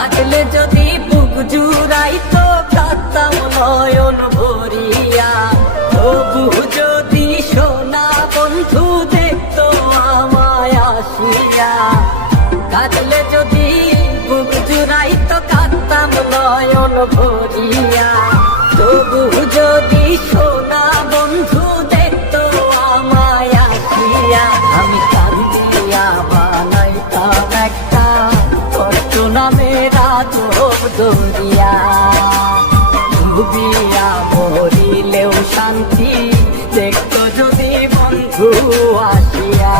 কাটলে যদি বুক জুড়াইতো কাঁদতাম নয়ন ভরিয়া। তবু যদি সোনা বন্ধু দেখতো আমায় আসিয়া। কাটলে যদি বুক জুড়াইতো কাঁদতাম নয়ন ভরিয়া। তবু যদি সোনা বন্ধু দেখতো আমায় আসিয়া। আমি কান্দিয়া বানাইতাম একটা কষ্ট নামের আজব দরিয়া। ডুবিয়া মরিলেও শান্তি দেখতো যদি বন্ধু আসিয়া।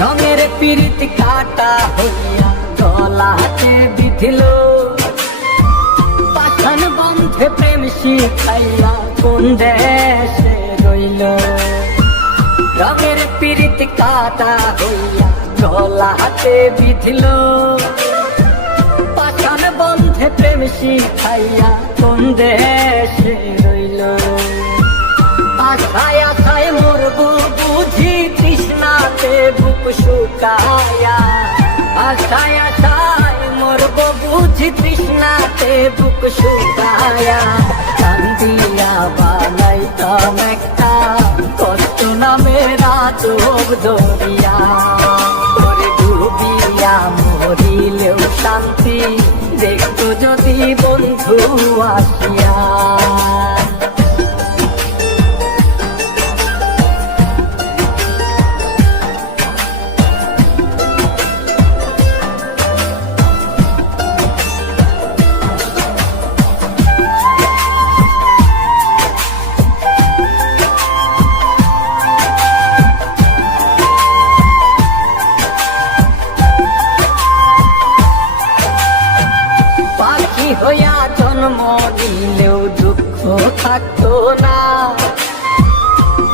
রঙের পিরিত কাটা হইয়া গলাতে বিধিল। পাঠান বন্ধে প্রেম শিখাইয়া কোন দেশে রইল। রঙের পিরিত কাটা হইয়া গলাতে বিধিল। পাঠান বন্ধে প্রেম শিখাইয়া কোন দেশে রইল। আশায় আশায় মরবো বুঝি তৃষ্ণাতে বুক শুকায়া। আশায় আশায় মরবো বুঝি তৃষ্ণাতে বুক শুকায়া। কান্দিয়া বানাইতাম একটা কষ্ট নামের আজব দরিয়া। পরে ডুবিয়া মরিলেও শান্তি দেখতো যদি বন্ধু আসিয়া। পাখি হইয়া জন্ম নিলেও দুঃখ থাকতো না।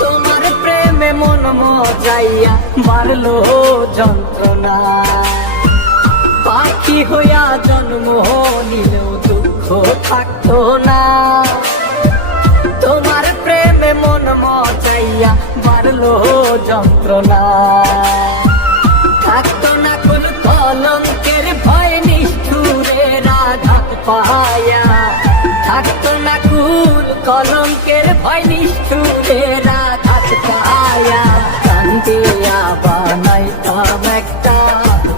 তোমার প্রেমে মন মজাইয়া বাড়লো যন্ত্রণা। পাখি হইয়া জন্ম নিলেও দুঃখ থাকতো না। তোমার প্রেমে মন মজাইয়া বাড়লো যন্ত্রণা। থাকতো না কোন কলঙ্কের ভয় নিষ্ঠুরের আঘাত পায়া। থাকতো না কুল কলঙ্কের ভয় নিষ্ঠুরের আঘাত পায়া। কান্দিয়া বানাইতাম একটা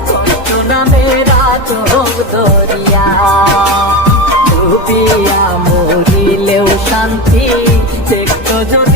কষ্ট নামের আজব দরিয়া। ডুবিয়া মরিলেও শান্তি দেখতো যদি